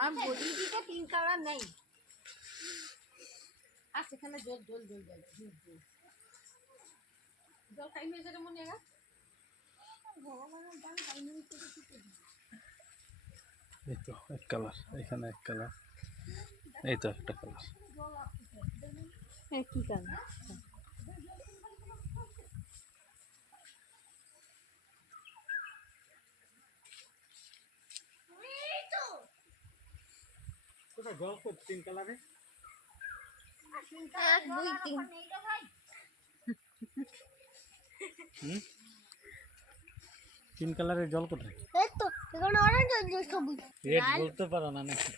আর বলি দিকে 3 কালার নেই আর সেখানে জল জল জল জল জল জল খাই মেয়েছে মনে গা ভগবানের দান খাই মেয়েছে এই তো এক কালার, এখানে এক কালার, এই তো একটা কালার। কি কালার কোথায় জল কত 3 কালারে? 1 2 3 3 কালারের জল কোথায়? এই তো এখানে অরেঞ্জ জল সবুজ রেড বলতে পারো না নাকি?